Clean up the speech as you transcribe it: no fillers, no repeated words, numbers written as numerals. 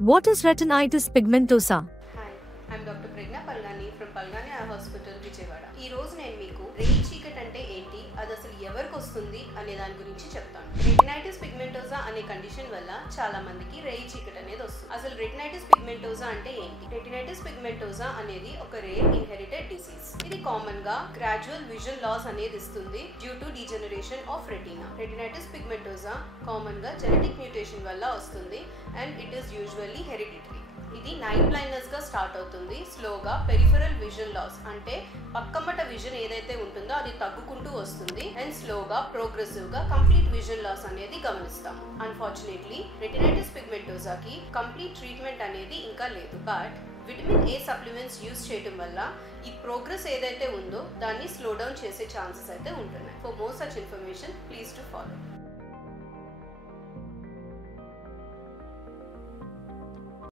What is retinitis pigmentosa? Hi, I'm doctor Pragna Palgani from Palgani eye hospital Vijayawada. ఈ రోజు నేను మీకు రేయి చీకటి అంటే ఏంటి, అది అసలు ఎవరికి వస్తుంది అనే దాని గురించి చెప్తాను. రెటినైటిస్ పిగ్మెంటోసా అనే కండిషన్ వల్ల చాలా మందికి రేయి చీకటి అనేది వస్తుంది. అసలు రెటినైటిస్ పిగ్మెంటోసా అంటే ఏంటి? రెటినైటిస్ పిగ్మెంటోసా అనేది ఒక రేర్ ఇన్హెరిటెడ్ డిసీజ్. ఇది కామన్ గా గ్రాడ్యువల్ విజన్ లాస్ అనేది ఇస్తుంది due to degeneration of retina. Retinitis pigmentosa common గా జెనెటిక్ మ్యూటేషన్ వల్ల వస్తుంది and it is usually hereditary. ఇది నైట్ బ్లైండ్నెస్ గా స్టార్ట్ అవుతుంది. స్లోగా పెరిఫెరల్ విజన్ లాస్ అంటే పక్కమట విజన్ ఏదైతే ఉంటుందో అది తగ్గుకుంటూ వస్తుంది అండ్ స్లోగా ప్రోగ్రెసివ్ గా కంప్లీట్ విజన్ లాస్ అనేది గమనిస్తాము. అన్ఫార్చునేట్లీ రెటినైటిస్ పిగ్మెంటోసాకి కంప్లీట్ ట్రీట్మెంట్ అనేది ఇంకా లేదు. But vitamin A supplements use చేయడం వల్ల ఈ ప్రోగ్రెస్ ఏదైతే ఉందో దాన్ని స్లో డౌన్ చేసే ఛాన్సెస్ అయితే ఉంటున్నాయి. For more such information please to follow.